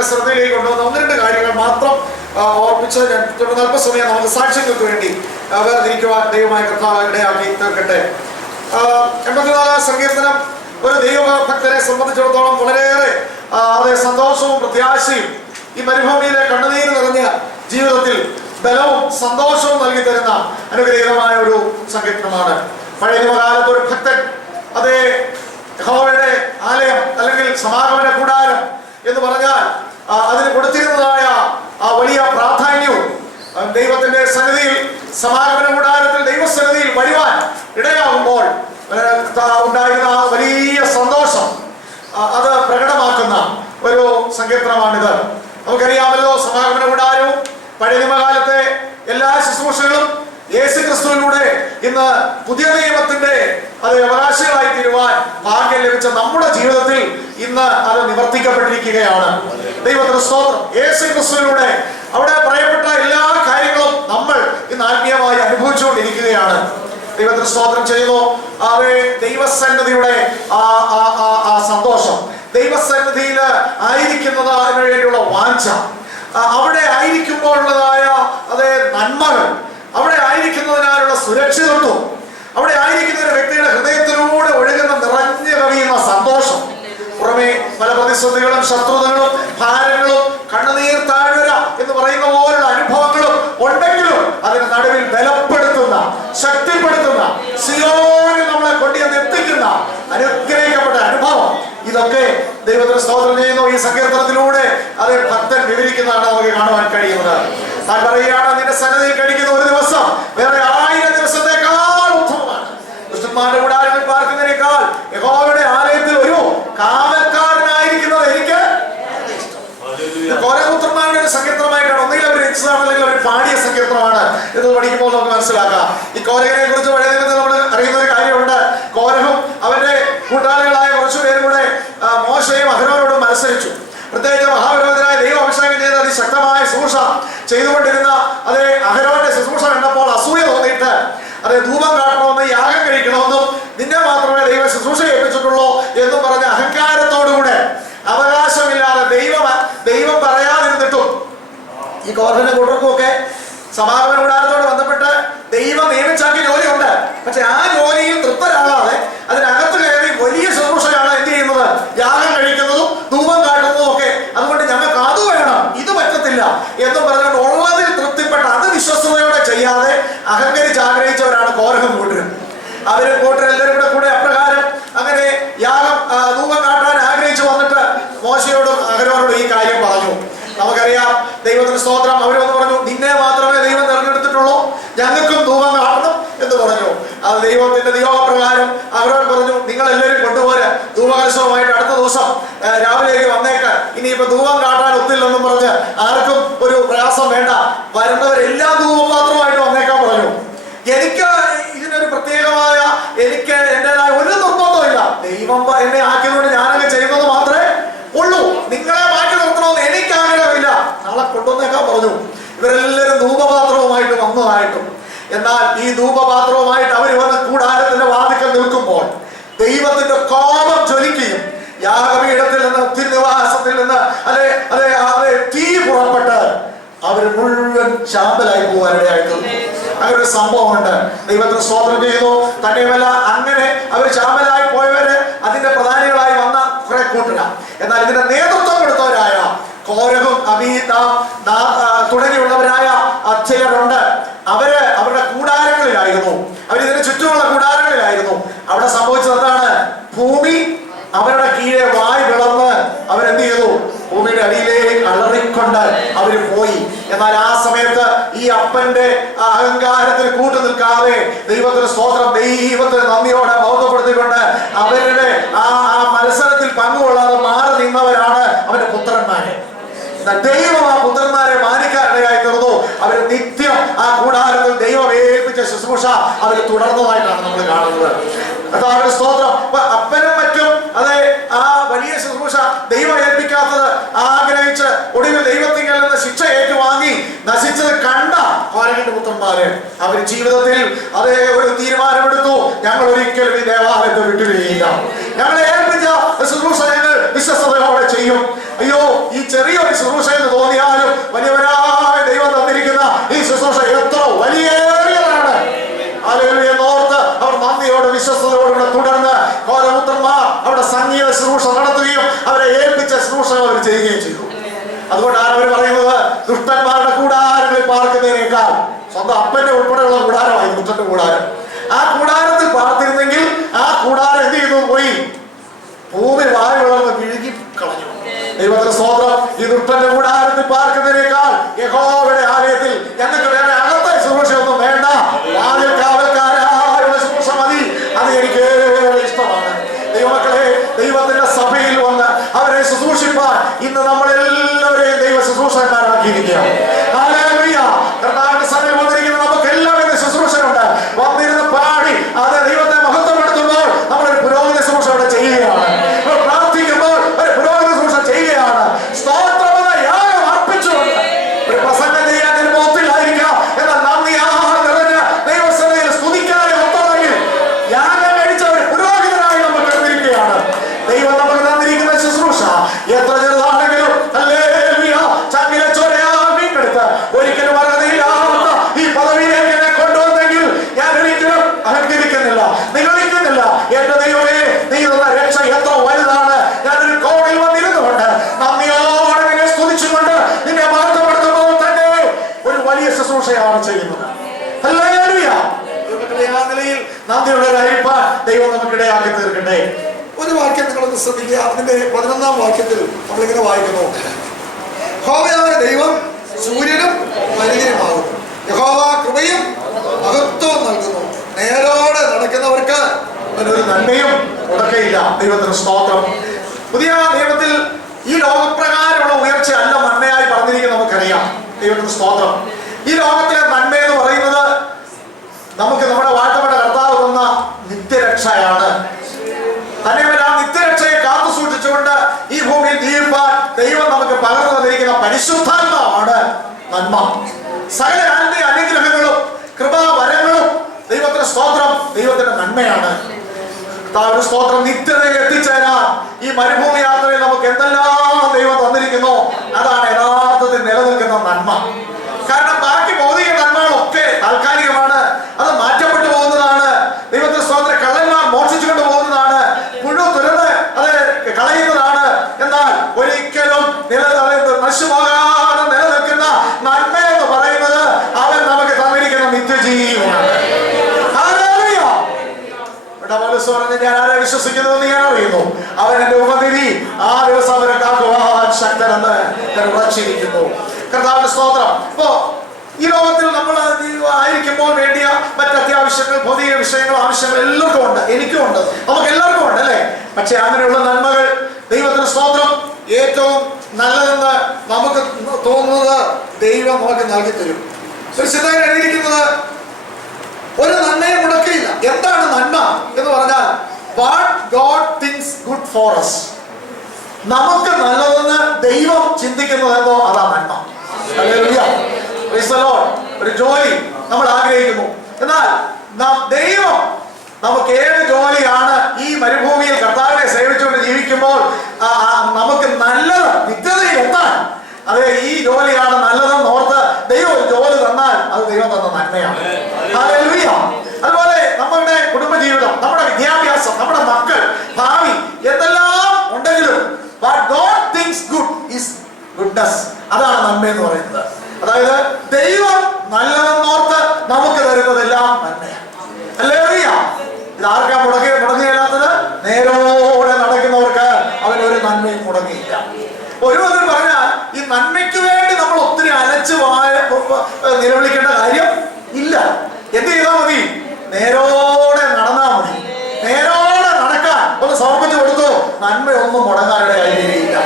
നിങ്ങളുടെ ശ്രദ്ധയിലേക്ക് കൊണ്ടുവന്ന ഒന്ന് രണ്ട് കാര്യങ്ങൾ മാത്രം ഓർമ്മിച്ച് ഞാൻ തുടർന്ന് അല്പസമയം നമുക്ക് സാക്ഷ്യങ്ങൾക്ക് വേണ്ടി വേർതിരിക്കുവാൻ ദൈവമായ കർത്താവ് ഇടയാക്കി തീർക്കട്ടെ. 84 സങ്കീർത്തനം ഒരു ദൈവഭക്തനെ സംബന്ധിച്ചിടത്തോളം വളരെയേറെ സന്തോഷവും പ്രത്യാശയും ഈ മരുഭൂമിയിലെ കണ്ണുനീര് നിറഞ്ഞ ജീവിതത്തിൽ ബലവും സന്തോഷവും നൽകി തരുന്ന അനുഗ്രഹീതമായ ഒരു സങ്കീർത്തനമാണ്. പഴയ നിയമകാലത്ത് ഒരു ഭക്തൻ യഹോവയുടെ ആലയം അല്ലെങ്കിൽ സമാഗമന കൂടാരം എന്ന് പറഞ്ഞാൽ അതിന് കൊടുത്തിരുന്നതായ ആ വലിയ പ്രാധാന്യവും ദൈവത്തിന്റെ സന്നിധിയിൽ സമാഗമന കൂടാരത്തിൽ ദൈവസന്നിധിയിൽ വരുവാൻ ഇടയാകുമ്പോൾ ഉണ്ടായിരുന്ന ആ വലിയ സന്തോഷം അത് പ്രകടമാക്കുന്ന ഒരു സങ്കീർത്തനമാണിത്. നമുക്കറിയാമല്ലോ, സമാഗമന കൂടാരവും പഴയ നിയമകാലത്തെ എല്ലാ ശുശ്രൂഷകളും യേശു ക്രിസ്തുവിലൂടെ ഇന്ന് പുതിയ നിയമത്തിന്റെ അവകാശികളായി തീരുവാൻ ഭാഗ്യം ലഭിച്ച നമ്മുടെ ജീവിതത്തിൽ ഇന്ന് അത് നിവർത്തിക്കപ്പെട്ടിരിക്കുകയാണ്. ദൈവത്തിന് സ്തോത്രം. യേശു ക്രിസ്തുവിലൂടെ അവിടെ പറയപ്പെട്ട എല്ലാ കാര്യങ്ങളും നമ്മൾ ഇന്ന് ആത്മീയമായി അനുഭവിച്ചുകൊണ്ടിരിക്കുകയാണ്. ദൈവത്തിന് സ്തോത്രം ചെയ്യുന്നു. ദൈവസന്നിധിയുടെ ആ സന്തോഷം, ദൈവസന്നിധിയിൽ ആയിരിക്കുന്നതിന് വേണ്ടിയുള്ള വാഞ്ച, അവിടെ ആയിരിക്കുമ്പോഴുള്ളതായ നന്മകൾ, അവിടെ ആയിരിക്കുന്നതിനാലുള്ള സുരക്ഷിതത്വം, അവിടെ ആയിരിക്കുന്ന ഒരു വ്യക്തിയുടെ ഹൃദയത്തിലൂടെ ഒഴുകുന്ന നിറഞ്ഞു കവിയുന്ന സന്തോഷം, പുറമെ പല പ്രതിസന്ധികളും ശത്രുതകളും ഭാരങ്ങളും കണ്ണുനീർ താഴ്വര എന്ന് പറയുന്ന പോലുള്ള അനുഭവങ്ങളും ഉണ്ടെങ്കിലും അതിന് നടുവിൽ ബലപ്പെടുത്തുന്ന, ശക്തിപ്പെടുത്തുന്ന, സിയോനിൽ നമ്മളെ കൊണ്ടുവന്ന് എത്തിക്കുന്ന അനുഗ്രഹിക്കപ്പെട്ട അനുഭവം, ഇതൊക്കെ ദൈവത്തിന് സ്തോത്രം ചെയ്യുന്നു. ഈ സങ്കീർത്തനത്തിലൂടെ ഭക്തൻ വിവരിക്കുന്നതാണ് നമുക്ക് കാണുവാൻ കഴിയുന്നത്. താൻ പറയുകയാണ്, നിന്റെ സന്നിധിയിൽ കഴിക്കുന്ന ഒരു ദിവസം വേറെ 1000 ദിവസത്തെക്കാൾ ഉത്തമമാണ്. ദുഷ്ടന്മാരുടെ കൂടാരങ്ങളിൽ പാർക്കുന്നതിനേക്കാൾ യഹോവയുടെ ആലയത്തിൽ ഒരു കാവൽക്കാരനായിരിക്കുന്നത് എനിക്ക് കോരഹപുത്രന്മാരുടെ ഒരു സങ്കീർത്തനമായിട്ടാണ്. ഒന്നുകിൽ അവർ രചിച്ചതാണ് അല്ലെങ്കിൽ അവർ പാടിയ സങ്കീർത്തനമാണ് എന്ന് പഠിക്കുമ്പോൾ നമുക്ക് മനസ്സിലാക്കാം. ഈ കോരഹനെ കുറിച്ച് പഴയ നിയമത്തിൽ നമ്മൾ അറിയുന്ന ഒരു കാര്യമുണ്ട്. കോരഹും അവരുടെ കൂട്ടാളികളായ കുറച്ചു പേരും കൂടെ മോശയും അഹരോനോടും മത്സരിച്ചു. പ്രത്യേകിച്ച് മഹാപുരോഹിതനായ ദൈവം അഭിഷേകം ചെയ്ത് അതിശക്തമായ ശുശ്രൂഷ ചെയ്തുകൊണ്ടിരുന്ന അഹരോന്റെ ശുശ്രൂഷ കണ്ടപ്പോൾ അസൂയ തോന്നിയിട്ട് ധൂപം കാട്ടണമെന്നും യാഗം കഴിക്കണമെന്നും നിന്നെ മാത്രമേ ദൈവം ശുശ്രൂഷ ഏൽപ്പിച്ചിട്ടുള്ളൂ എന്ന് പറഞ്ഞ അഹങ്കാരത്തോടുകൂടെ അവകാശമില്ലാതെ ദൈവം പറയാതിരുന്നിട്ടും ഈ കോർഹനും കൂട്ടർക്കുമൊക്കെ സമാഗമന കൂടാരത്തോട് ബന്ധപ്പെട്ട് ദൈവം നിയമിച്ചാക്കിയ ജോലിയുണ്ട്. പക്ഷെ ആ ജോലിയിൽ തൃപ്തരാകാതെ അതിനകത്ത് കയറി വലിയ ശുശ്രൂഷയാണ് എന്ത് ചെയ്യുന്നത്, യാഗം കഴിക്കുന്നതും ധൂപം കാട്ടുന്നതും ഒക്കെ. അതുകൊണ്ട് ഞങ്ങൾക്ക് അത് വേണം, ഇത് പറ്റത്തില്ല എന്നും പറഞ്ഞുകൊണ്ട് ഉള്ളതിൽ തൃപ്തിപ്പെട്ട അത് വിശ്വസ്തയോടെ ചെയ്യാതെ അഹങ്കരിച്ച് ആഗ്രഹിച്ചവരാണ് കോരഹും കൂട്ടരും. അവരും കൂട്ടരെല്ലാവരും കൂടെ അപ്രകാരം അങ്ങനെ യാഗം ധൂപം കാട്ടാൻ ആഗ്രഹിച്ചു വന്നിട്ട് മോശയോടും അഹരോനോടും ഈ കാര്യം പറഞ്ഞു. നമുക്കറിയാം, ദൈവത്തിന് സ്തോത്രം. അവരൊന്ന് പറഞ്ഞു, നിന്നെ മാത്രമേ ദൈവം തെരഞ്ഞെടുത്തിട്ടുള്ളൂ, ഞങ്ങൾക്കും ധൂപം കാട്ടണം എന്ന് പറഞ്ഞു. അത് ദൈവത്തിന്റെ നിയോഗപ്രകാരം അഹരോൻ പറഞ്ഞു, നിങ്ങൾ എല്ലാവരും കൊണ്ടുപോര്, ധൂപകലശവുമായിട്ട് അടുത്ത ദിവസം രാവിലേക്ക് വന്നേക്ക്, ഇനിയിപ്പോ ധൂപം കാട്ടാൻ ഒത്തില്ലെന്നും പറഞ്ഞ് ആർക്കും ഒരു പ്രയാസം വേണ്ട, വരുന്നവരെല്ലാം ധൂപം മാത്രമായിട്ട് വന്നേക്കാൻ പറഞ്ഞു. എനിക്ക് ഇതിനൊരു പ്രത്യേകമായ എനിക്ക് എന്റേതായ ഒരു നിർബന്ധമില്ല. ദൈവം എന്നെ ആക്കിയതുകൊണ്ട് ഞാനങ്ങ് ചെയ്യുന്നത് മാത്രമേ ഉള്ളൂ. നിങ്ങളെ മാറ്റി നിർത്തണമെന്ന് എനിക്ക് ആഗ്രഹമില്ല, നാളെ കൊണ്ടുവന്നേക്കാൻ പറഞ്ഞു. ഇവരെല്ലാവരും ധൂപപാത്രവുമായിട്ട് വന്നതായിട്ടും. എന്നാൽ ഈ ധൂപപാത്രവുമായിട്ട് അവർ വന്ന് കൂടാരത്തിന്റെ വാതിക്കൽ നിൽക്കുമ്പോൾ ദൈവത്തിന്റെ കോപം ജ്വലിക്കുകയും യാഗപീഠത്തിൽ നിന്ന് തിരുനിവാസത്തിൽ നിന്ന് തീ പുറപ്പെട്ട് അവർ മുഴുവൻ ശാമ്പലായി പോകാനിടയായിട്ട് അങ്ങനെ ഒരു സംഭവമുണ്ട്. ദൈവത്തിന് സ്തോത്രം ചെയ്യുന്നു. തന്നെയുമല്ല, അങ്ങനെ അവർ ശാമ്പലായി പോയവര് അതിന്റെ പ്രധാനികളായി വന്ന കുറെ കൂട്ടര. എന്നാൽ ഇതിന്റെ നേതൃത്വം കൊടുത്തവരായ കോരഹും തുടങ്ങിയുള്ളവരായ ചിലരുണ്ട്. അവരുടെ കൂടാരങ്ങളിലായിരുന്നു, അവരിതിന് ചുറ്റുമുള്ള കൂടാരങ്ങളിലായിരുന്നു. അവിടെ സംഭവിച്ചത് എന്താണ്? ഭൂമി അവരുടെ കീഴെ വായ് വിളർന്ന് അവരെന്ത് ചെയ്തു? ഭൂമിയുടെ അടിയിലേക്ക് അലറിക്കൊണ്ട് അവര് പോയി. എന്നാൽ ആ സമയത്ത് ഈ അപ്പന്റെ അഹങ്കാരത്തിന് കൂട്ടു നിൽക്കാതെ ദൈവത്തിന് സ്തോത്രം, ദൈവത്തിന് നന്ദിയോടെ ബോധപ്പെടുത്തിക്കൊണ്ട് അവരുടെ ആ മത്സരത്തിൽ പങ്കുകൊള്ളാതെ മാറി നിന്നവരാണ് അവന്റെ പുത്രന്മാര്. ദൈവം ആ പുത്രന്മാരെ മാനിക്കാനിടയായി തീർന്നു. അവര് നിത്യം ആ കൂടാരത്തിൽ ദൈവം ഏൽപ്പിച്ച ശുശ്രൂഷ അവർ തുടർന്നതായിട്ടാണ് നമ്മൾ കാണുന്നത്. അതാണ് സ്തോത്രം. അപ്പനും മറ്റും ആ വലിയ ശുശ്രൂഷ ദൈവം ഏൽപ്പിക്കാത്തത് ആഗ്രഹിച്ച് ഒടുവിൽ ദൈവത്തിങ്കിൽ നിന്ന് ശിക്ഷ ഏറ്റുവാങ്ങി നശിച്ചത് കണ്ട കോരഹന്റെ പുത്രന്മാര് അവർ ജീവിതത്തിൽ ഒരു തീരുമാനമെടുത്തു, ഞങ്ങൾ ഒരിക്കലും ഈ ദേവാലയത്തെ വിട്ടുകയില്ല, ഞങ്ങളെ ഏൽപ്പിച്ച ശുശ്രൂഷ ഞങ്ങൾ വിശ്വസ്തയോടെ ചെയ്യും. അയ്യോ, ഈ ചെറിയ കൂടെ തുടർന്ന് കോരപുത്രന്മാർ അവിടെ സംഗീത ശുശ്രൂഷ നടത്തുകയും അവരെ ഏൽപ്പിച്ച ശുശ്രൂഷകൾ അവർ ചെയ്യുകയും ചെയ്തു. അതുകൊണ്ടാണ് അവർ പറയുന്നത്, ദുഷ്ടന്മാരുടെ കൂടാരങ്ങളിൽ പാർക്കുന്നതിനേക്കാൾ സ്വന്തം അപ്പന്റെ ഉൾപ്പെടെയുള്ള കൂടാരമായി ദുഷ്ടന്റെ കൂടാരം. ആ കൂടാരത്തിൽ പാർത്തിരുന്നെങ്കിൽ ആ കൂടാരം എന്ത് ചെയ്തു പോയി? ഭൂമി വായു വളർന്ന് വിഴുകി കളഞ്ഞു. ദൈവത്തിന്റെ സ്തോത്രം. ഈ ദുഷ്ടന്റെ കൂടാരത്തിൽ പാർക്കുന്നതിനേക്കാൾ യഹോവയുടെ ആലയത്തിൽ ഞങ്ങൾക്ക് വേറെ അകത്തെ ശുശ്രൂഷയൊന്നും വേണ്ട, വാതിൽ കാവൽക്കാരായുള്ള ശുശ്രൂഷ മതി. അത് എനിക്ക് ഇഷ്ടമാണ്. ദൈവമക്കളെ, ദൈവത്തിന്റെ സഭയിൽ വന്ന് അവരെ ശുശ്രൂഷിപ്പാൻ ഇന്ന് നമ്മളെല്ലാവരെയും ദൈവ ശുശ്രൂഷന്മാരാക്കിയിരിക്കുകയാണ്. കർത്താവിന്റെ സഭയിൽ വന്നിരിക്കുന്ന നമുക്ക് എല്ലാവരും ശുശ്രൂഷയുണ്ട്. വന്നിരുന്ന് പാടി അത് ദൈവത്തെ മഹത്വപ്പെടുത്തുമ്പോൾ നമ്മളൊരു പുരോഗതി ശുശ്രൂഷ അവിടെ ചെയ്യുകയാണ്. പ്രാർത്ഥിക്കുമ്പോൾ ഒരു പുരോഗതി ശുശ്രൂഷ ചെയ്യുകയാണ്. സ്തോത്രമെന്ന യാഗം അർപ്പിച്ചുകൊണ്ട് ഒരു പ്രസംഗം ചെയ്യാൻ അനുഭവത്തിലായിരിക്കാം, എന്നാൽ നന്ദിയാണ് നിറഞ്ഞ ദൈവസഭയിൽ സ്തുതിക്കാതെ ഒത്തണമെങ്കിൽ യാഗം കഴിച്ച ഒരു പുരോഹിതനായി നമ്മൾ കണ്ടിരിക്കുകയാണ്. ദൈവം നമുക്ക് തന്നിരിക്കുന്ന ശുശ്രൂഷ എത്ര ചെറുതാണെങ്കിലും ചങ്കിലെ ചോരയാൽ വീണ്ടെടുത്ത് ഒരിക്കലും അർഹതയില്ലാത്ത ഈ പദവിയിലേക്ക് എന്നെ കൊണ്ടുവന്നെങ്കിൽ ഞാൻ ഒരിക്കലും അഹങ്കരിക്കുന്നില്ല, നിഗളിക്കുന്നില്ല. എന്റെ ദൈവമേ, നീ തന്ന രക്ഷ എത്ര വലുതാണ്. ഞാനൊരു കോണിൽ വന്നിരുന്നുകൊണ്ട് നന്ദിയോടെ നിന്നെ സ്തുതിച്ചുകൊണ്ട് നിന്നെ മഹത്വപ്പെടുത്തുമ്പോൾ തന്നെ ഒരു വലിയ ശുശ്രൂഷയാണ് ചെയ്യുന്നത്. ആ നിലയിൽ നന്ദിയുടെ അഴിപ്പാൻ ദൈവം നമുക്കിടയാക്കി തീർക്കട്ടെ. ഒരു വാക്യം നിങ്ങളൊന്ന് ശ്രദ്ധിക്കുക. അതിന്റെ 11-ാം വാക്യത്തിൽ നമ്മളിങ്ങനെ വായിക്കുന്നു, യഹോവയായ ദൈവം സൂര്യനും മലിനമാകുന്നു, യഹോവ കൃപയും മഹത്വവും നൽകുന്നു, നേരോടെ നടക്കുന്നവർക്ക് ഒരു നന്മയും ഉടക്കയില്ല. ദൈവത്തിന് സ്തോത്രം. പുതിയ നിയമത്തിൽ ഈ ലോകപ്രകാരമുള്ള ഉയർച്ച അല്ല നന്മയായി പറഞ്ഞിരിക്കുന്നത് നമുക്കറിയാം. ദൈവത്തിന് സ്തോത്രം. ഈ ലോകത്തിലെ നന്മ എന്ന് പറയുന്നത് നമുക്ക് നമ്മുടെ വാഴ്ത്തപ്പെട്ട കർത്താവ് തന്ന നിത്യരക്ഷയാണ്. തന്നെയുമല്ല, നിത്യരക്ഷയെ കാത്തു സൂക്ഷിച്ചുകൊണ്ട് ഈ ഭൂമിയിൽ ജീവിപ്പാൻ ദൈവം നമുക്ക് പകർന്നു തന്നിരിക്കുന്ന പരിശുദ്ധാത്മാവാണ് നന്മ. സകല ആത്മീയ അനുഗ്രഹങ്ങളും കൃപാവരങ്ങളും ദൈവത്തിന്റെ സ്തോത്രം, ദൈവത്തിന്റെ നന്മയാണ്. ഒരു സ്തോത്രം. നിത്യതയിൽ എത്തിച്ചേരാൻ ഈ മരുഭൂമി യാത്രയിൽ നമുക്ക് എന്തെല്ലാം ദൈവം തന്നിരിക്കുന്നു, അതാണ് യഥാർത്ഥത്തിൽ നിലനിൽക്കുന്ന നന്മ. കാരണം ബാക്കി ഭൗതിക നന്മകളൊക്കെ താൽക്കാലികമാണ്, അത് മാറ്റപ്പെട്ടു പോകുന്നതാണ്. ദൈവത്തിന്റെ സ്തോത്രം. കള്ളന്മാർ മോഷിച്ചുകൊണ്ട് പോകുന്നതാണ്, പുഴു തുരന്ന് അത് കളയുന്നതാണ്. എന്നാൽ ഒരിക്കലും നശിച്ചുപോകാതെ നിലനിൽക്കുന്ന നന്മ എന്ന് പറയുന്നത് അവൻ നമുക്ക് തന്നിരിക്കുന്ന നിത്യജീവനാണ്. ഞാൻ ആരെ വിശ്വസിക്കുന്നതെന്ന് ഞാൻ അറിയുന്നു, അവൻ എന്റെ ഉപനിധി, ആ ദിവസം അവരെ കാക്കുവാൻ ശക്തനെന്ന് ഞാൻ ഉറച്ചിരിക്കുന്നു. കർത്താവിന്റെ സ്തോത്രം. ഇപ്പോ ഈ ലോകത്തിൽ നമ്മൾ ആയിരിക്കുമ്പോൾ വേണ്ടിയ മറ്റ് അത്യാവശ്യങ്ങൾ, ഭൗതിക വിഷയങ്ങൾ, ആവശ്യങ്ങൾ എല്ലാവർക്കും ഉണ്ട്, എനിക്കും ഉണ്ട്, നമുക്ക് എല്ലാവർക്കും ഉണ്ട്, അല്ലേ? പക്ഷെ അങ്ങനെയുള്ള നന്മകൾ ദൈവത്തിന് സ്തോത്രം ഏറ്റവും നല്ലതെന്ന് നമുക്ക് തോന്നുന്നത് ദൈവം നമുക്ക് നൽകി തരും. സുരക്ഷിതമായി എഴുതിയിരിക്കുന്നത് ഒരു നന്മയെ മുടക്കില്ല. എന്താണ് നന്മ എന്ന് പറഞ്ഞാൽ what God things good for us. നമുക്ക് നല്ലതെന്ന് ദൈവം ചിന്തിക്കുന്നതെന്തോ അതാണ് നന്മ. ഒരു ജോലി നമ്മൾ ആഗ്രഹിക്കുന്നു, എന്നാൽ ദൈവം നമുക്ക് ഏത് ജോലിയാണ് ഈ മരുഭൂമിയിൽ കർത്താവിനെ സേവിച്ചുകൊണ്ട് ജീവിക്കുമ്പോൾ നമുക്ക് നല്ലത് നിത്യതയിൽ എത്താൻ, അത് ഈ ജോലിയാണ് നല്ലതെന്ന് ഓർത്ത് ദൈവം ഒരു ജോലി തന്നാൽ അത് ദൈവം തന്ന നന്മയാണ്. അതുപോലെ നമ്മുടെ കുടുംബജീവിതം, നമ്മുടെ വിദ്യാഭ്യാസം, നമ്മുടെ മക്കൾ, ഭാവി എന്തെല്ലാം ഉണ്ടെങ്കിലും what God thinks good is goodness. അതാണ് നന്മ എന്ന് പറയുന്നത്. അതായത് ദൈവം നല്ലതെന്നോർത്ത് നമുക്ക് തരുന്നതെല്ലാം നന്മയാണ്. ഹല്ലേലൂയ. ഇത് ആർക്കാ മുടങ്ങിയില്ലാത്തത്? നേരോടെ നടക്കുന്നവർക്ക് അവനൊരു നന്മയും മുടങ്ങിയില്ല. ഒരു വിധത്തിൽ പറഞ്ഞാൽ ഈ നന്മയ്ക്ക് വേണ്ടി നമ്മൾ ഒത്തിരി അലച്ചു നിലവിളിക്കേണ്ട കാര്യം ഇല്ല. എന്ത് ചെയ്താൽ മതി? നേരോടെ നടന്നാൽ മതി. നേരോടെ നടക്കാൻ ഒന്ന് സമർപ്പിച്ചു കൊടുത്തു, നന്മയൊന്നും മുടങ്ങാനുള്ള കാര്യമില്ല.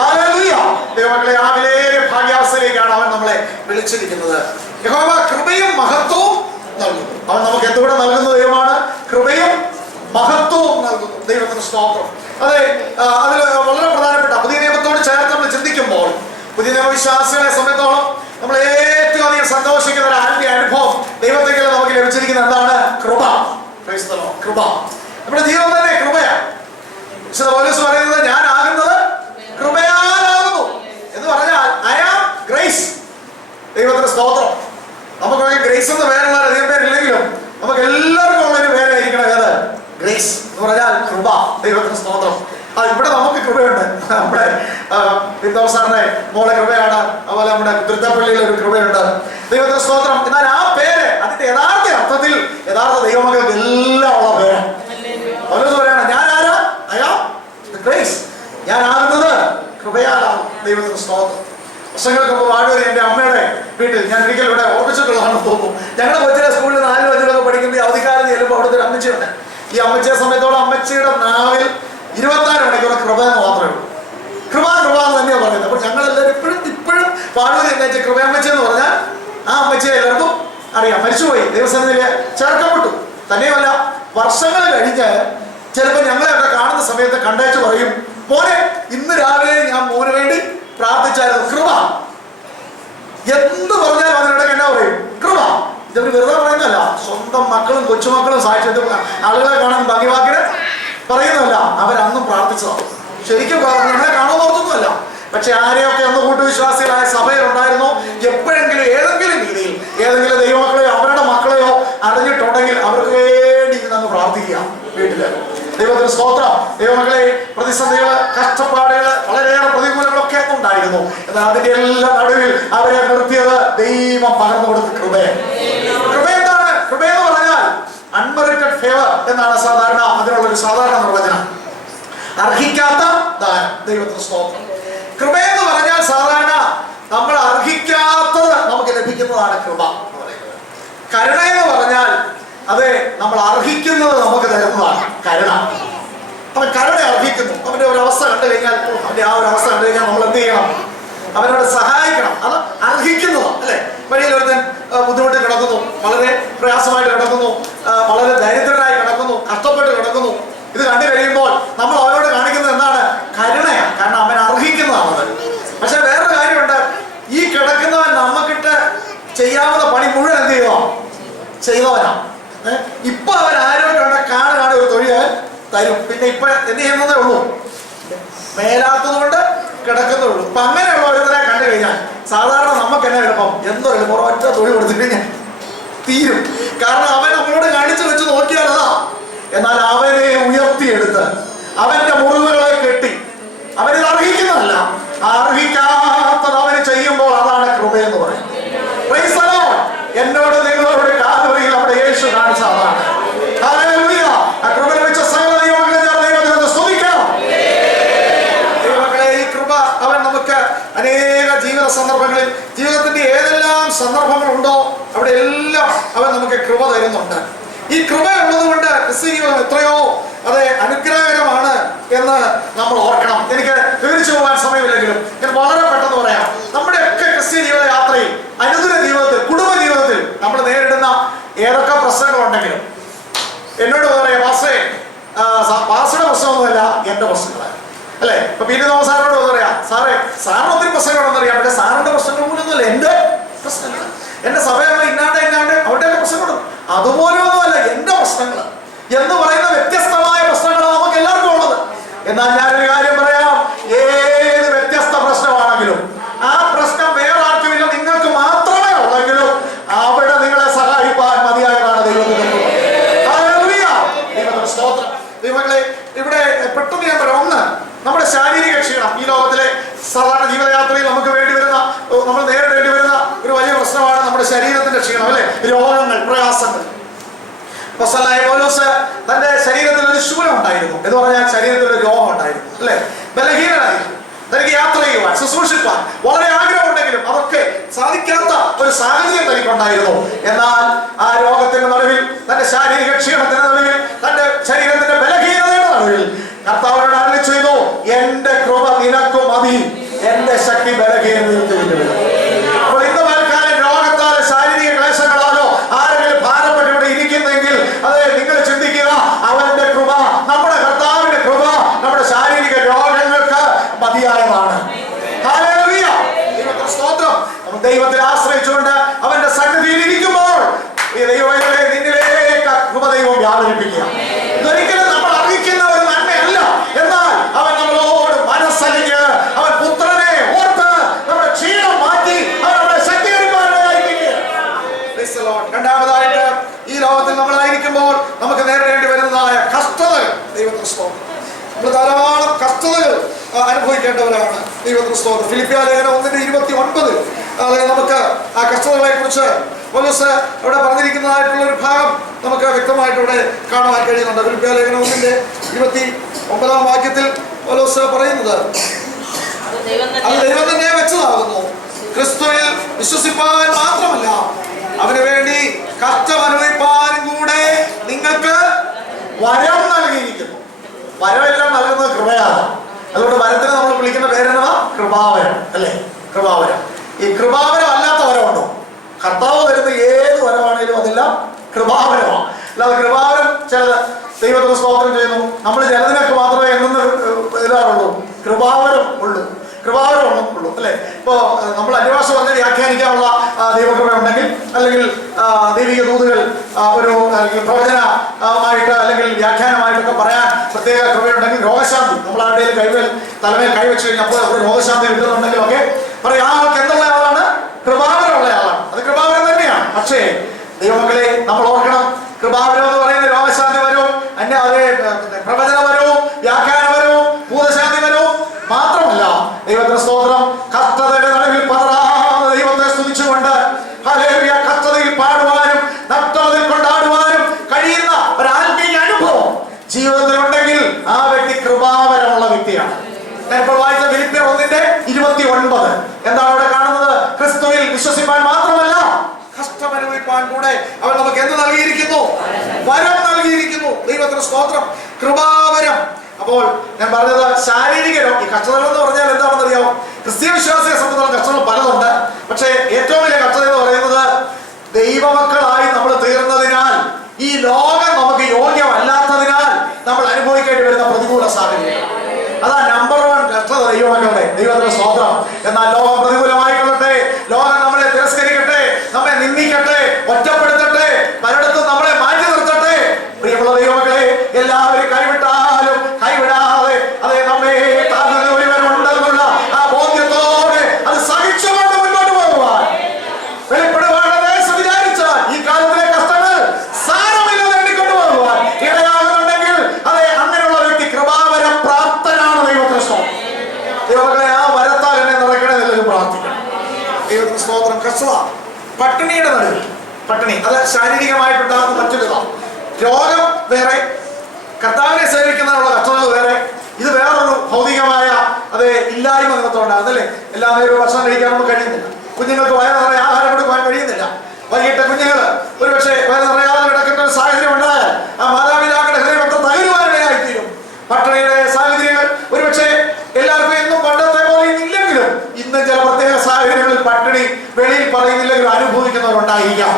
ഹല്ലേലൂയ. ദൈവമക്കളെ, ആ വിലയേറിയ ഭാഗ്യാവസ്ഥയിലേക്കാണ് അവൻ നമ്മളെ വിളിച്ചിരിക്കുന്നത്. യഹോവ കൃപയും മഹത്വവും നൽകുന്നു. അവൻ നമുക്ക് എന്തുകൂടെ നൽകുന്ന ദൈവമാണ്? കൃപയും മഹത്വവും നൽകുന്നു. ദൈവത്തിന് സ്തോത്രം. അതെ, അതിൽ വളരെ പ്രധാനപ്പെട്ട പുതിയ നിയമത്തോട് ചേർത്ത് നമ്മൾ ചിന്തിക്കുമ്പോൾ, പുതിയ നിയമവിശ്വാസികളെ സംബന്ധിച്ചോളം നമ്മൾ ഏറ്റവും അധികം സന്തോഷിക്കുന്ന ഒരു ആത്മീയ അനുഭവം ദൈവത്തെങ്കിൽ നമുക്ക് ലഭിച്ചിരിക്കുന്ന എന്താണ്? കൃപ. കൃപ നമ്മുടെ ജീവിതം തന്നെ കൃപയാണ്. വിശുദ്ധ പൗലോസ് പറയുന്നത് ഞാനാകുന്നത് കൃപയാലാകുന്നു എന്ന് പറഞ്ഞാൽ ഐ ആം ഗ്രേസ്. ദൈവത്തിന്റെ സ്തോത്രം. നമുക്കൊക്കെ ഗ്രേസ് എന്ന പേരുള്ള അധികം പേരില്ലെങ്കിലും നമുക്ക് എല്ലാവർക്കും ഉള്ളൊരു പേരായിരിക്കണം ഏത്? ഗ്രേസ്. എന്ന് പറഞ്ഞാൽ കൃപ. ദൈവത്തിന് സ്തോത്രം. ഇവിടെ നമുക്ക് കൃപയുണ്ട്. നമ്മുടെ സാറിന്റെ മോളെ കൃപയാണ്, അതുപോലെ നമ്മുടെ തൃത്തപ്പള്ളിയിൽ ഒരു കൃപയുണ്ട്. ദൈവത്തിന് സ്തോത്രം. എന്നാൽ ആ പേര് അതിന്റെ യഥാർത്ഥ അർത്ഥത്തിൽ യഥാർത്ഥ ദൈവമക്കൾക്ക് എല്ലാം ഉള്ള പേര്. പൗലോസ് പറയാണ്, ഞാൻ ആരാ? ഗ്രേസ്. ഞാൻ ആകുന്നത് കൃപയാലാണ്. ദൈവത്തിന് സ്തോത്രം. വർഷങ്ങൾക്ക് മുമ്പ് വാഴൂരി എൻ്റെ അമ്മയുടെ വീട്ടിൽ ഞാൻ ഒരിക്കലും ഇവിടെ ഓർമ്മിച്ചിട്ടുള്ളതാണെന്ന് തോന്നുന്നു. ഞങ്ങളുടെ കൊച്ചിലെ സ്കൂളിൽ 4-5 പഠിക്കുന്ന ഈ അവധിക്കാലം ചെല്ലുമ്പോൾ അവിടുത്തെ ഒരു അമ്മച്ചിയുണ്ട്. ഈ അമ്മച്ചിയെ സമയത്തോളം അമ്മച്ചിയുടെ നാവിൽ 24 മണിക്കൂർ കൃപ എന്ന് മാത്രമേ ഉള്ളൂ. കൃപ കൃപ എന്ന് തന്നെയാണ് പറയുന്നത്. അപ്പോൾ ഞങ്ങളെല്ലാവരും ഇപ്പോഴും വാഴൂരി എന്താ വെച്ചാൽ കൃപയമ്മച്ചി എന്ന് പറഞ്ഞാൽ ആ അമ്മച്ചിയെ എല്ലാവർക്കും അറിയാം. മരിച്ചുപോയി, ദൈവസന്നിധിയിൽ ചേർക്കപ്പെട്ടു. തന്നെയുമല്ല, വർഷങ്ങൾ കഴിഞ്ഞ് ചിലപ്പോൾ ഞങ്ങളെയൊക്കെ കാണുന്ന സമയത്ത് കണ്ടേച്ച് പറയും, മോനെ ഇന്ന് രാവിലെ ഞാൻ മോന് വേണ്ടി പ്രാർത്ഥിച്ചായിരുന്നു. കൃപ. എന്ത് പറഞ്ഞാലും അതിനിടയ്ക്ക് എന്നാ പറയും? കൃപ. ഇതവർ വെറുതെ പറയുന്നതല്ല, സ്വന്തം മക്കളും കൊച്ചുമക്കളും സാക്ഷ്യത്തിൽ ആളുകളെ കാണാൻ ഭംഗിവാക്കിന് പറയുന്നതല്ല, അവരന്നും പ്രാർത്ഥിച്ചതാണ്. ശരിക്കും ഞങ്ങളെ കാണുന്നോർത്തൊന്നുമല്ല. പക്ഷെ ആരെയൊക്കെ അന്ന് കൂട്ടുവിശ്വാസികളായ സഭയിലുണ്ടായിരുന്നോ, എപ്പോഴെങ്കിലും ഏതെങ്കിലും രീതിയിൽ ഏതെങ്കിലും ദൈവമക്കളെയോ അവരുടെ മക്കളെയോ അറിഞ്ഞിട്ടുണ്ടെങ്കിൽ അവർക്ക് വേണ്ടി അങ്ങ് പ്രാർത്ഥിക്കുക വീട്ടില്. ദൈവത്തിന് സ്തോത്രം. ദൈവമക്കളെ, പ്രതിസന്ധികള്, കഷ്ടപ്പാടുകള്, വളരെയേറെ പ്രതികൂലങ്ങളൊക്കെ ഉണ്ടായിരുന്നു. എന്നാൽ അതിന്റെ എല്ലാ നടുവിൽ അവരെ നിർത്തിയത് ദൈവം പകർന്നു കൊടുത്ത കൃപയെ. കൃപ എന്താണ്? കൃപ എന്ന് പറഞ്ഞാൽ അൺമെറിറ്റഡ് ഫേവർ എന്നാണ് സാധാരണ അതിനുള്ളൊരു സാധാരണ നിർവചനം. അർഹിക്കാത്ത ദാനം. ദൈവത്തിന് സ്തോത്രം. കൃപയെന്ന് പറഞ്ഞാൽ സാധാരണ നമ്മൾ അർഹിക്കാത്തത് നമുക്ക് ലഭിക്കുന്നതാണ് കൃപ എന്ന് പറയുന്നത്. കരുണ എന്ന് പറഞ്ഞാൽ അത് നമ്മൾ അർഹിക്കുന്നത് നമുക്ക് തരുന്നതാണ് കരുണ. അവൻ കരുണ അർഹിക്കുന്നു. അവന്റെ ഒരു അവസ്ഥ കണ്ടു കഴിഞ്ഞാൽ, അവന്റെ ആ ഒരു അവസ്ഥ കണ്ടു കഴിഞ്ഞാൽ നമ്മൾ എന്ത് ചെയ്യണം? അവനോട് സഹായിക്കണം. അത് അർഹിക്കുന്നതാണ്, അല്ലെ? വഴിയിൽ ഒരുത്തൻ ബുദ്ധിമുട്ട് കിടക്കുന്നു, വളരെ പ്രയാസമായിട്ട് കിടക്കുന്നു, വളരെ ദരിദ്രനായി കിടക്കുന്നു, കഷ്ടപ്പെട്ട് കിടക്കുന്നു. ഇത് കണ്ടു കഴിയുമ്പോൾ നമ്മൾ അവനോട് കാണിക്കുന്നത് എന്താണ്? കരുണയാണ്. കാരണം അവൻ അർഹിക്കുന്നതാണത്. പക്ഷെ വേറൊരു കാര്യമുണ്ട്, ഈ കിടക്കുന്നവൻ നമുക്കിട്ട് ചെയ്യാവുന്ന പണി മുഴുവൻ എന്ത് ചെയ്യുക? ചെയ്തവനാണ്. ഇപ്പൊ അവൻ ആരോഗ്യമുണ്ട്, കാണാൻ ഒരു തൊഴിൽ തരും. പിന്നെ ഇപ്പൊ എന്ത് ചെയ്യുന്നതേ ഉള്ളൂ, മേലാത്തത് കൊണ്ട് കിടക്കുന്നേ ഉള്ളൂ. അപ്പൊ അങ്ങനെയുള്ള ഒരുത്തരെ കണ്ടു കഴിഞ്ഞാൽ സാധാരണ നമുക്ക് എന്നാ എളുപ്പം? എന്തോ എളുപ്പം ഒറ്റ തൊഴിൽ കൊടുത്തിട്ട് കഴിഞ്ഞാൽ തീരും. കാരണം അവൻ നമ്മളോട് കാണിച്ചു വെച്ച് നോക്കിയാലതാ. എന്നാൽ അവനെ ഉയർത്തിയെടുത്ത് അവന്റെ മുറിവുകളെ കെട്ടി, അവനിത് അർഹിക്കുന്നതല്ല, അർഹിക്കാത്തത് അവന് ചെയ്യുമ്പോൾ അതാണ് കൃപയെന്ന് പറയുന്നത്. എന്നോട് നിങ്ങളോട് കാൽവരിയിൽ അവിടെ യേശു കാണിച്ച അതാണ്. ഹല്ലേലൂയ. ആ കൃപ ലഭിച്ച സകല ദൈവമക്കളെ ദൈവത്തെ സ്തുതിക്കണം. ദൈവമക്കളെ, ഈ കൃപ അവൻ നമുക്ക് അനേക ജീവിത സന്ദർഭങ്ങളിൽ, ജീവിതത്തിന്റെ ഏതെല്ലാം സന്ദർഭങ്ങളുണ്ടോ അവിടെ എല്ലാം അവൻ നമുക്ക് കൃപ തരുന്നുണ്ട്. ഈ കൃപ ഉള്ളത് കൊണ്ട് ക്രിസ്ത്യ ജീവിതം എത്രയോ അത് അനുഗ്രഹകരമാണ് എന്ന് നമ്മൾ ഓർക്കണം. എനിക്ക് വിവരിച്ചു പോകാൻ സമയമില്ലെങ്കിലും ഞാൻ വളരെ പെട്ടെന്ന് പറയാം. നമ്മുടെയൊക്കെ ക്രിസ്ത്യ ജീവിത യാത്രയിൽ, അനുദിന ജീവിതത്തിൽ, കുടുംബ ജീവിതത്തിൽ നമ്മൾ നേരിടുന്ന ഏതൊക്കെ പ്രശ്നങ്ങളുണ്ടെങ്കിലും എന്നോട് പറയാം, പാസ്റ്ററുടെ പ്രശ്നമൊന്നുമല്ല എന്റെ പ്രശ്നങ്ങളാണ്, അല്ലെ? ഇപ്പൊ പി സാറിനോട് പറയാം, സാറിന് ഒത്തിരി പ്രശ്നങ്ങളുണ്ടെന്ന് അറിയാം, പക്ഷെ സാറിന്റെ പ്രശ്നങ്ങൾ പോലൊന്നുമല്ല എന്റെ പ്രശ്നങ്ങൾ. എന്റെ സഭയുള്ള ഇന്നാണ്ട് അവരുടെ പ്രശ്നങ്ങളും അതുപോലെ ഒന്നുമല്ല എന്റെ പ്രശ്നങ്ങൾ എന്ന് പറയുന്ന വ്യത്യസ്തമായ പ്രശ്നങ്ങളാണ് നമുക്ക് എല്ലാവർക്കും ഉള്ളത്. എന്നാൽ ഞാനൊരു കാര്യം പറയാം, ഏത് വ്യത്യസ്ത പ്രശ്നമാണെങ്കിലും ആ പ്രശ്നം വേറെ ആർക്കുമില്ല, നിങ്ങൾക്ക് മാത്രമേ ഉള്ളെങ്കിലും അവിടെ നിങ്ങളെ സഹായിപ്പാൻ മതിയായതാണ് ദൈവത്തിന്റെ സ്തോത്രം. ദൈവങ്ങളെ, ഇവിടെ പെട്ടെന്ന് ഞാൻ പറയാം, ഒന്ന് നമ്മുടെ ശാരീരിക ക്ഷീണം. ഈ ലോകത്തിലെ സാധാരണ ജീവിതയാത്രയിൽ നമുക്ക് വേണ്ടി വരുന്ന, നമ്മൾ നേരിടേണ്ടി വരുന്ന ഒരു വലിയ പ്രശ്നമാണ് നമ്മുടെ ശരീരത്തിന്റെ ക്ഷീണം, അല്ലെ? രോഗങ്ങൾ, പ്രയാസങ്ങൾ. അപ്പോസ്തലനായ പൗലോസ് തന്റെ ശരീരത്തിൽ ഒരു ശൂലം ഉണ്ടായിരുന്നു എന്ന് പറഞ്ഞാൽ ശരീരത്തിൽ ഒരു രോഗം ഉണ്ടായിരുന്നു, അല്ലെ? ബലഹീനനായിരുന്നു. തനിക്ക് യാത്ര ചെയ്യുവാൻ, ശുശ്രൂഷിപ്പാൻ വളരെ ആഗ്രഹമുണ്ടെങ്കിലും അതൊക്കെ സാധിക്കാത്ത ഒരു സാഹചര്യം തനിക്കുണ്ടായിരുന്നു. എന്നാൽ ആ രോഗത്തിന്റെ നടുവിൽ, തന്റെ ശാരീരിക ക്ഷീണത്തിന്റെ നടുവിൽ, തന്റെ ശരീരത്തിന്റെ ബലഹീനതയുടെ നടുവിൽ കർത്താവിനോട് അരുളി ചെയ്തു, എന്റെ കൃപ നിനക്ക് മതി, എന്റെ ശക്തി ബലഹീനതയിൽ തീരുന്നു. അപ്പോൾ ഇന്ന് പൽക്കാലം രോഗത്താലോ ശാരീരിക ക്ലേശങ്ങളാലോ ആരെങ്കിലും ഭാരപ്പെട്ട് ഇവിടെ ഇരിക്കുന്നെങ്കിൽ അതെ, നിങ്ങൾ ചിന്തിക്കുക, അവന്റെ കൃപ, നമ്മുടെ കർത്താവിന്റെ കൃപ നമ്മുടെ ശാരീരിക രോഗങ്ങൾക്ക് മതിയായതാണ്. ഹല്ലേലൂയ. ദൈവത്തിന്റെ സ്തോത്രം. നമ്മൾ ദൈവത്തിൽ ആശ്രയിച്ചുകൊണ്ട് അവന്റെ സന്നിധിയിൽ ഇരിക്കുമ്പോൾ ഈ ദൈവമേ നിന്നിലേക്ക് കൃപ ദൈവം വ്യാപരിപ്പിക്കുക. ഇതൊരിക്കലും നമ്മൾ അറിയിക്കുന്ന ഒരു നന്മയല്ല. എന്നാൽ അവൻ നമ്മളോട് മനസ്സലിഞ്ഞ് അവൻ പുത്രനെ ഓർത്ത് നമ്മുടെ ക്ഷീണം സ്തോത്രം. നമ്മൾ ധാരാളം കഷ്ടതകൾ അനുഭവിക്കേണ്ടവരാണ്. ദൈവത്തിന് സ്തോത്രം. ഫിലിപ്പിയ ലേഖനം 1:29 നമുക്ക് ആ കഷ്ടതകളെ കുറിച്ച് പൗലോസ് അവിടെ പറഞ്ഞിരിക്കുന്നതായിട്ടുള്ള ഒരു ഭാഗം നമുക്ക് വ്യക്തമായിട്ട് ഇവിടെ കാണുവാൻ കഴിയുന്നുണ്ട്. ഫിലിപ്പിയ ലേഖനം 1:29 വാക്യത്തിൽ പൗലോസ് പറയുന്നത്, അത് ദൈവം തന്നെ വെച്ചതാകുന്നു, ക്രിസ്തുവിൽ വിശ്വസിപ്പാൻ മാത്രമല്ല അവന് വേണ്ടി കഷ്ടം അനുഭവിപ്പാനും കൂടെ നിങ്ങൾക്ക് വരം നൽകിയിരിക്കുന്നു. വരമെല്ലാം നൽകുന്നത് കൃപയാണ്. അതുകൊണ്ട് വരത്തിന് നമ്മൾ വിളിക്കുന്ന പേരെന്നതാ കൃപാവരം, അല്ലേ? കൃപാവരം. ഈ കൃപാവരം അല്ലാത്ത വരമുണ്ടോ? കർത്താവ് തരുന്ന ഏത് വരമാണേലും അതെല്ലാം കൃപാവരമാണ്. അല്ലാതെ കൃപാവരം ചിലത് ദൈവത്തിന് സ്തോത്രം ചെയ്യുന്നു, നമ്മൾ ചിലതിനൊക്കെ മാത്രമേ എന്നു ഇതാറുള്ളൂ, കൃപാവരം ഉള്ളൂ, കൃപാവരം ഉള്ളൂ, അല്ലെ? ഇപ്പോ നമ്മൾ അന്യഭാഷ പറഞ്ഞ് വ്യാഖ്യാനിക്കാനുള്ള ദൈവകൃപ ഉണ്ടെങ്കിൽ, അല്ലെങ്കിൽ ദൈവിക ദൂതുകൾ ഒരു പ്രവചനമായിട്ട് അല്ലെങ്കിൽ വ്യാഖ്യാനമായിട്ടൊക്കെ പറയാൻ പ്രത്യേക കൃപയുണ്ടെങ്കിൽ, രോഗശാന്തി നമ്മൾ ആരുടെയും തലമേൽ കൈവച്ചു കഴിഞ്ഞപ്പോൾ ഒരു രോഗശാന്തി കിട്ടുന്നുണ്ടെങ്കിൽ ഒക്കെ പറയും ആ ആൾക്ക് എന്നുള്ള ആളാണ്? കൃപാവരമുള്ള ആളാണ്. അത് കൃപാവരം തന്നെയാണ്. പക്ഷേ ദൈവമക്കളെ, നമ്മൾ ഓർക്കണം, കൃപാവരം എന്ന് പറയുന്ന രോഗശാന്തിപരവും അതേ പ്രവചനപരവും വ്യാഖ്യാനപരവും ഭൂതശാന്തിപരവും മാത്രമല്ല, ദൈവത്തിന്റെ സ്തോത്രം, കഷ്ടതയുടെ നടുവിൽ പതറാതെ ദൈവത്തെ സ്തുതിച്ചുകൊണ്ട് ഹല്ലേലൂയ കഷ്ടതയിൽ പാടുവാനും നഷ്ടതയിൽ കൊണ്ടാടുവാനും കഴിയുന്ന ഒരു ആത്മീയ അനുഭവം ജീവിതത്തിലുണ്ടെങ്കിൽ ആ വ്യക്തി കൃപാവരമുള്ള വ്യക്തിയാണ്. ഞാനിപ്പോൾ വായിച്ച ഫിലിപ്പിയർ 1:29 എന്താണ് അവിടെ കാണുന്നത്? ക്രിസ്തുവിൽ വിശ്വസിപ്പാൻ മാത്രമല്ല കഷ്ടം അനുഭവിപ്പാൻ കൂടെ അവൻ നമുക്ക് എന്ത് നൽകിയിരിക്കുന്നു? വരം നൽകിയിരിക്കുന്നു. ദൈവത്തിന് സ്തോത്രം. കൃപാവരം. അപ്പോൾ ഞാൻ പറഞ്ഞത് ശാരീരിക രോഗം. ഈ കഷ്ടതകൾ എന്ന് പറഞ്ഞാൽ എന്താണെന്ന് അറിയാമോ? ക്രിസ്തീയ വിശ്വാസിയെ സംബന്ധിച്ചുള്ള കഷ്ടങ്ങൾ പലതുണ്ട്. പക്ഷേ ഏറ്റവും വലിയ കഷ്ടത എന്ന് പറയുന്നത് ദൈവമക്കളായി നമ്മൾ തീർന്നതിനാൽ, ഈ ലോകം നമുക്ക് യോഗ്യമല്ലാത്തതിനാൽ നമ്മൾ അനുഭവിക്കേണ്ടി വരുന്ന പ്രതികൂല സാഹചര്യം. അതാ നമ്പർ 1 കഷ്ടത ദൈവമക്കളുടെ. ദൈവത്തിന്റെ സ്തോത്രം. എന്നാൽ ലോകം പ്രതികൂലമായി കൊള്ളട്ടെ, ലോകം നമ്മളെ തിരസ്കരിക്കട്ടെ, നമ്മെ നിന്ദിക്കട്ടെ, ഒറ്റപ്പെടുത്തട്ടെ, പലയിടത്തും നമ്മളെ മാറ്റി നിർത്തട്ടെ, പ്രിയമുള്ള ദൈവമക്കളെ, എല്ലാവരും കൈവിട്ടാലും കൈവിടാതെ അതേ നമ്മെ താങ്ങുന്ന ഒരുവനുണ്ടെന്നുള്ള ആ ബോധ്യത്തോടെ അത് സഹിച്ചുകൊണ്ട് മുന്നോട്ട് പോകുവാൻ വെളിപ്പെടുവാണെന്ന് വിചാരിച്ചാൽ ഈ കാലത്തിലെ കഷ്ടങ്ങൾ സാരമില്ലാതെ എണ്ണിക്കൊണ്ടു പോകുവാൻ ഇടയാകുന്നുണ്ടെങ്കിൽ അതെ അങ്ങനെയുള്ള വ്യക്തി കൃപാവര പ്രാപ്തനാണ്. ദൈവത്തിന് സ്തോത്രം. ദൈവമക്കളെ, ആ വരത്താൽ എന്നെ നിറയ്ക്കണമെന്നൊരു പ്രാർത്ഥിക്കണം. ദൈവത്തിന് സ്തോത്രം. കഷ്ടത, പട്ടിണിയുടെ നടുവിൽ, പട്ടിണി അത് ശാരീരികമായിട്ടുണ്ടാകുന്ന മറ്റൊരിതാണ്. രോഗം വേറെ, കർത്താവിനെ സേവിക്കുന്നതിനുള്ള കഷ്ടതകൾ വേറെ. ഇത് വേറൊരു ഭൗതികമായ അത് ഇല്ലായ്മ നിമിത്തമുണ്ടാകുന്നല്ലേ. എല്ലാ നേരവും ഭക്ഷണം കഴിക്കാൻ നമുക്ക് കഴിയുന്നില്ല. കുഞ്ഞുങ്ങൾക്ക് വയറ് നിറയെ ആഹാരം കൊടുക്കാൻ കഴിയുന്നില്ല. വൈകിട്ട് കുഞ്ഞുങ്ങൾ ഒരുപക്ഷെ വയറ് നിറയാതെ കിടക്കുന്ന ഒരു സാഹചര്യം ഉണ്ടായാൽ ആ മാതാപിതാക്കളുടെ ഹൃദയമൊക്കെ തകരുവാനിടയായിത്തീരും. പട്ടിണിയുടെ സാഹചര്യങ്ങൾ ഒരുപക്ഷെ എല്ലാവർക്കും എന്നും പണ്ടത്തെ പോലെ ഇല്ലെങ്കിലും ഇന്നും ചില പ്രത്യേക സാഹചര്യങ്ങളിൽ പട്ടിണി വെളിയിൽ പറയുന്നില്ലെങ്കിലും അനുഭവിക്കുന്നവരുണ്ടായിരിക്കാം.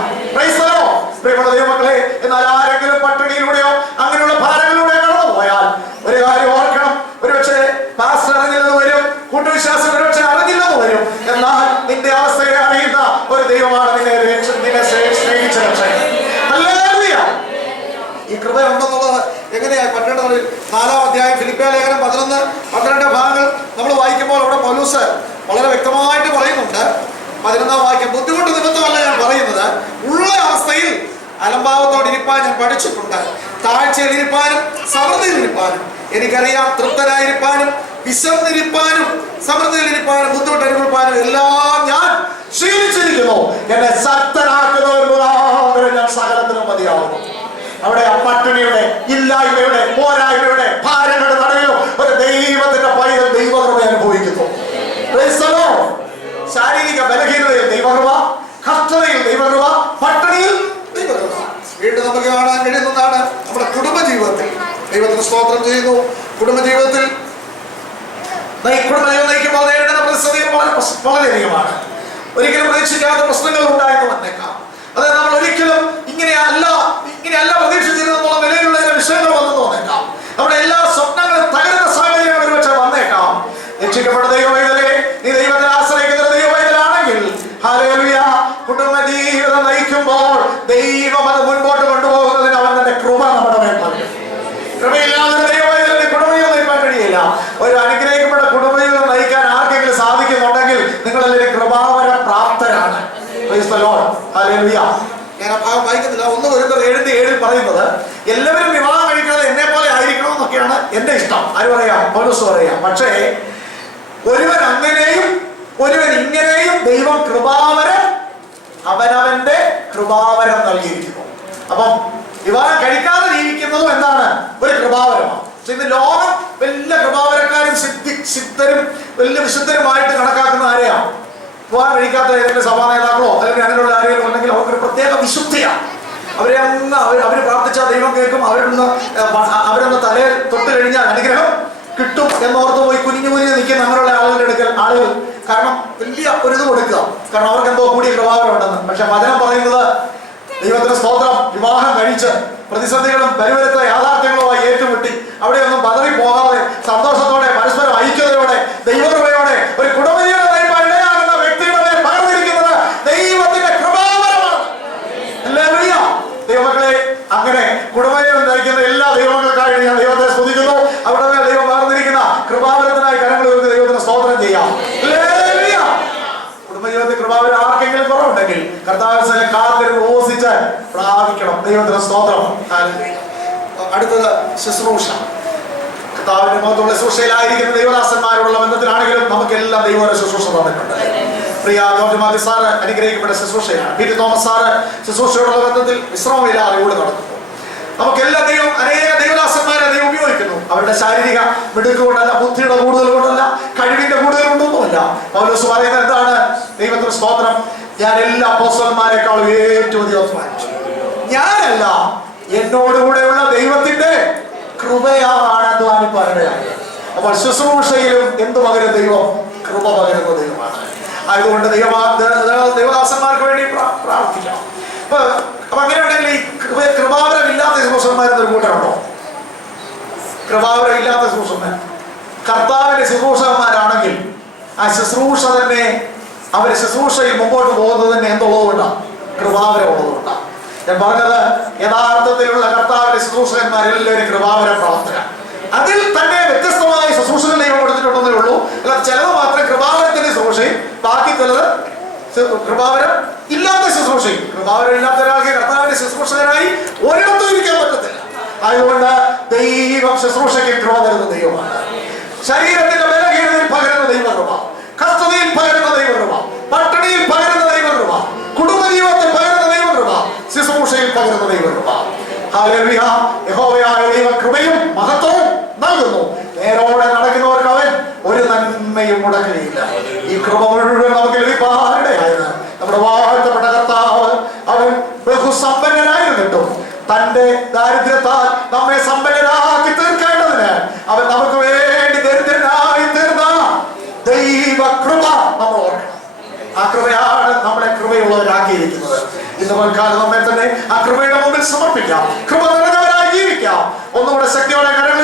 പ്രിയമുള്ള ദൈവമക്കളെ, എന്നാൽ ആരെങ്കിലും പട്ടിണിയിലൂടെയോ അങ്ങനെയുള്ള ഭാരങ്ങളിലൂടെയോ കടന്നു പോയാൽ ഒരു കാര്യം ഓർക്കണം. ഒരുപക്ഷെ പാസ്റ്റർ അറിഞ്ഞില്ലെന്ന് വരും, കൂട്ടുവിശ്വാസം ഒരുപക്ഷെ അറിഞ്ഞില്ലെന്ന് വരും. എന്നാൽ നിന്റെ അവസ്ഥയെ അറിയുന്ന ഒരു ദൈവമാണ് നിന്നെ സ്നേഹിച്ച രക്ഷകൻ. ഹല്ലേലൂയ. ഈ കൃപ ഉണ്ടെന്നുള്ളത് എങ്ങനെയാ പറ്റേണ്ടത്? 4-ാം അധ്യായം ഫിലിപ്പിയ ലേഖനം 11-12 ഭാഗങ്ങൾ നമ്മൾ വായിക്കുമ്പോൾ അവിടെ പൗലോസ് വളരെ വ്യക്തമായിട്ട് പറയുന്നുണ്ട്. 11-ാം വാക്യം, ബുദ്ധിമുട്ട് നിമിത്തമല്ല ഞാൻ പറയുന്നത്, ഉള്ള അവസ്ഥയിൽ അലംഭാവത്തോടിരിപ്പാൻ ഞാൻ പഠിച്ചിട്ടുണ്ട്. താഴ്ചയിലിരിപ്പാനും സമൃദ്ധിയിലിരിപ്പാനും എനിക്കറിയാം. തൃപ്തനായിരിക്കാനും വിശന്നിരിപ്പാനും സമൃദ്ധിയിലിരിപ്പാനും ബുദ്ധിമുട്ട് അനുഭവിപ്പാനും എല്ലാം ഞാൻ ശീലിച്ചിരിക്കുന്നു. എന്നെ ശക്തനാക്കുന്നവർ ഞാൻ സകലത്തിനും മതിയാവുന്നു. അവിടെ പട്ടിണിയുടെ, ഇല്ലായ്മയുടെ, പോരായ്മയുടെ, ഭാരങ്ങളുടെ നടുവിലും ഒരു ദൈവത്തിന്റെ പൈതൽ ദൈവകൃപ അനുഭവിക്കുന്നു. ശാരീരിക ബലഹീനതയിൽ ദൈവകൃപ, കഷ്ടതയിൽ ദൈവകൃപ, പട്ടിണിയിൽ ദൈവകൃപ. വീണ്ടും നമുക്ക് കാണാൻ കഴിയുന്നതാണ് നമ്മുടെ കുടുംബജീവിതത്തിൽ. ദൈവത്തിന് സ്തോത്രം ചെയ്യുന്നു. കുടുംബജീവിതത്തിൽ നയിക്കുമ്പോൾ നേരിടുന്ന പ്രതിസന്ധികൾ വളരെയധികമാണ്. ഒരിക്കലും പ്രതീക്ഷിക്കാത്ത പ്രശ്നങ്ങൾ ഉണ്ടായെന്ന് വന്നേക്കാം. അത് നമ്മൾ ഒരിക്കലും ഇങ്ങനെയല്ല പ്രതീക്ഷിച്ചിരുന്നുള്ള നിലയിലുള്ള വിഷയങ്ങൾ വന്നെന്ന് വന്നേക്കാം. നമ്മുടെ എല്ലാ സ്വപ്നങ്ങളും തകരുന്ന സാഹചര്യങ്ങൾ ഒരുപക്ഷെ വന്നേക്കാം. രക്ഷിക്കപ്പെട്ട ദൈവവൈതലേ, നീ ദൈവത്തെ ആശ്രയിക്കുന്ന ദൈവവൈതലാണെങ്കിൽ ഹല്ലേലൂയ, കുടുംബജീവിതം നയിക്കുമ്പോൾ ദൈവം അത് മുൻപോട്ട് കൊണ്ടുപോകുന്നതിന് അവൻ തന്റെ കൃപ നമ്മുടെ മേൽ നൽകും. കൃപയില്ലാതെ ദൈവവൈതലിന്റെ കുടുംബജീവിതം നയിക്കാൻ കഴിയില്ല. ഒരു അനുഗ്രഹിക്കപ്പെട്ട കുടുംബജീവിതം നയിക്കാൻ ആർക്കെങ്കിലും സാധിക്കുന്നുണ്ടെങ്കിൽ നിങ്ങളെല്ലാവരും കൃപാവര പ്രാപ്തരാണ്. ഹല്ലേലൂയ. ഞാൻ ആ ഭാഗം വായിക്കുന്നില്ല. 1 കൊരിന്ത്യർ 7:7 പറയുന്നത് എല്ലാവരും വിവാഹം കഴിക്കുന്നത് എന്നെ പോലെ ആയിരിക്കണമെന്നൊക്കെയാണ് എന്റെ ഇഷ്ടം. ആര് പറയാം? പൗലോസ് പറയാം. പക്ഷേ ഒരുവൻ അങ്ങനെയും ഒരുവൻ ഇങ്ങനെയും ദൈവം കൃപാവരം അവനവന്റെ കൃപാവരം നൽകിയിരിക്കുന്നു. അപ്പം വിവാഹം കഴിക്കാതെ ജീവിക്കുന്നതും എന്താണ്? ഒരു കൃപാവരമാണ്. പക്ഷെ ഇന്ന് ലോകം വലിയ കൃപാവരക്കാരും സിദ്ധരും വലിയ വിശുദ്ധരുമായിട്ട് കണക്കാക്കുന്ന ആരെയാണ്? വിവാഹം കഴിക്കാത്ത ഏതെങ്കിലും സഭാ നേതാക്കളോ അല്ലെങ്കിൽ അങ്ങനെയുള്ള ആരെങ്കിലും ഉണ്ടെങ്കിൽ അവർക്കൊരു പ്രത്യേക വിശുദ്ധിയാണ്. അവര് പ്രാർത്ഥിച്ച ദൈവം കേൾക്കും. അവരൊന്ന് തലയിൽ തൊട്ട് കഴിഞ്ഞാൽ അനുഗ്രഹം കിട്ടും എന്നോർത്ത് പോയി കുനിഞ്ഞു നിൽക്കുന്ന അങ്ങനെയുള്ള ആളുകൾ കാരണം വലിയ ഒരിത് കൊടുക്കുക. കാരണം അവർക്ക് എന്തോ കൂടിയ കൃപാവരം ഉണ്ടെന്ന്. പക്ഷെ വചനം പറയുന്നത് ദൈവത്തിന്റെ സ്തോത്രം, വിവാഹം കഴിച്ച് പ്രതിസന്ധികളും പരിവരുത്ത യാഥാർത്ഥ്യങ്ങളുമായി ഏറ്റുമുട്ടി അവിടെയൊന്നും പതറി പോകാതെ സന്തോഷത്തോടെ പരസ്പരം ഐക്യതയോടെ ദൈവകൃപയോടെ ഒരു കുടുംബജീവിതം നയിക്കാൻ ഇടയാകുന്ന വ്യക്തിയുടെ മേൽ പകർന്നിരിക്കുന്നത് ദൈവത്തിന്റെ കൃപാവരമാണ്. ദൈവമക്കളെ, അങ്ങനെ കുടുംബജീവിതം നയിക്കുന്ന എല്ലാ ദൈവങ്ങൾക്കായി ഞാൻ ദൈവത്തെ സ്തുതിക്കുന്നു. അവിടെ ദൈവം പകർന്നിരിക്കുന്ന കൃപാവരത്തിനായി കരങ്ങൾ ഉയർത്തി ദൈവത്തിന് സ്തോത്രം ചെയ്യാം. കുടുംബജീവിതത്തിൽ കൃപാവരം ആർക്കെങ്കിലും കുറവുണ്ടെങ്കിൽ കർത്താവിനെ കാത്തിരുന്ന് ഉപവസിച്ച് പ്രാപിക്കണം. ദൈവത്തിന് സ്തോത്രം. അടുത്തത് ശുശ്രൂഷ. കർത്താവിന്റെ മുഖത്തുള്ള ശുശ്രൂഷയിലായിരിക്കുന്ന ദൈവദാസന്മാരോടുള്ള ബന്ധത്തിലാണെങ്കിലും നമുക്കെല്ലാം ദൈവം ശുശ്രൂഷ തന്നിട്ടുണ്ട്. പ്രിയ ജോർജ് മാത്യു സാറ് അനുഗ്രഹിക്കപ്പെട്ട ശുശ്രൂഷയാണ്. പി ടി തോമസ് സാറ് ശുശ്രൂഷയോടുള്ള ബന്ധത്തിൽ വിശ്രമമില്ലാതെ കൂടെ നടത്തുന്നു. നമുക്കെല്ലാം ദൈവം അനേക ദൈവദാസന്മാരെ ദൈവം ഉപയോഗിക്കുന്നു. അവരുടെ ശാരീരിക മിടുക്ക് കൊണ്ടല്ല, ബുദ്ധിയുടെ കൂടുതൽ കൊണ്ടല്ല, കഴിവിന്റെ കൂടുതൽ കൊണ്ടൊന്നുമല്ല. പൗലോസ് പറയുന്നത് എന്താണ്? ദൈവത്തിന് സ്തോത്രം, ഞാൻ എല്ലാ അപ്പോസ്തലന്മാരെക്കാളും ഏറ്റവും അധികം അധ്വാനിച്ചു. ഞാനല്ല, എന്നോടുകൂടെയുള്ള ദൈവത്തിന്റെ കൃപയാണ് അധ്വാനിപ്പാനിടയായത്. അപ്പോൾ ശുശ്രൂഷയിലും എന്ത് പകരും? ദൈവം കൃപ പകരുന്ന ദൈവമാണ്. ആയതുകൊണ്ട് ദൈവദാസന്മാർക്ക് വേണ്ടി പ്രാർത്ഥിക്കാം. അപ്പൊ അങ്ങനെയുണ്ടെങ്കിൽ ഈ കൃപാവരം ഇല്ലാത്ത ശുശ്രൂഷന്മാരെന്നൊരു കൂട്ടരുണ്ടോ? കൃപാവരം ഇല്ലാത്ത ശുശ്രൂഷന്മാർ കർത്താവിന്റെ ശുശ്രൂഷകന്മാരാണെങ്കിൽ ആ ശുശ്രൂഷ തന്നെ, അവര് ശുശ്രൂഷയിൽ മുമ്പോട്ട് പോകുന്നത് തന്നെ എന്തുള്ളതുകൊണ്ടാണ്? കൃപാവരം ഉള്ളതുകൊണ്ടാണ്. ഞാൻ പറഞ്ഞത് യഥാർത്ഥത്തിലുള്ള കർത്താവിന്റെ ശുശ്രൂഷകന്മാരെല്ലാവരും കൃപാവരം പ്രാപ്തരാണ്. അതിൽ തന്നെ വ്യത്യസ്തമായ ശുശ്രൂഷകൾ ദൈവം കൊടുത്തിട്ടുണ്ടെന്നേ ഉള്ളൂ. അല്ലാതെ ചിലത് മാത്രം കൃപാവരത്തിന്റെ ശുശ്രൂഷയും ബാക്കി ചിലത് കൃപാവരം ഇല്ലാത്ത ശുശ്രൂഷയും. കൃപാവരം ഇല്ലാത്ത ഒരാൾക്ക് കർത്താവിന്റെ ശുശ്രൂഷകനായി ഒരിടത്തും ഇരിക്കാൻ പറ്റത്തില്ല. അതുകൊണ്ട് ദൈവം ശുശ്രൂഷയ്ക്ക് കൃപ തരുന്ന ദൈവമാണ്. ശരീരത്തിന്റെ ബലഹീനതയിൽ പകരുന്ന ദൈവകൃപ, കസ്തുതയിൽ പകരുന്ന ദൈവകൃപ, പട്ടിണിയിൽ പകരുന്ന ദൈവകൃപ, കുടുംബജീവിതത്തിൽ പകരുന്ന ദൈവകൃപ, ശുശ്രൂഷയിൽ പകരുന്ന ദൈവകൃപ. ഹല്ലേലൂയ. യഹോവയായ ദൈവം കൃപയും മഹത്വവും നൽകുന്നു. നേരോടെ നടക്കുന്നവർക്ക് അവൻ ഒരു നന്മയും മുടക്കുകയില്ല. ഈ കൃപ മുഴുവൻ നമുക്ക് ലഭിക്കാനിടയായത് നമ്മുടെ വാഴ്ത്തപ്പെട്ട കർത്താവ് അവൻ ബഹുസമ്പന്നനായിരുന്നിട്ടും തന്റെ ദാരിദ്ര്യത്താൽ നമ്മെ സമ്പന്നരാക്കി തീർക്കേണ്ടതിന് അവൻ നമുക്ക് വേണ്ടി ദരിദ്രനായി തീർന്ന ദൈവ കൃപ നമ്മൾ ഓർക്കണം. ആ കൃപയാണ് നമ്മളെ കൃപയുള്ളവരാക്കിയിരിക്കുന്നത്. ഇന്ന് പൽക്കാലം നമ്മെ തന്നെ ആ കൃപയുടെ മുമ്പിൽ സമർപ്പിക്കാം. കൃപ നിറഞ്ഞവരായി ജീവിക്കാം. ഒന്നുകൂടെ ശക്തിയോടെ കരങ്ങൾ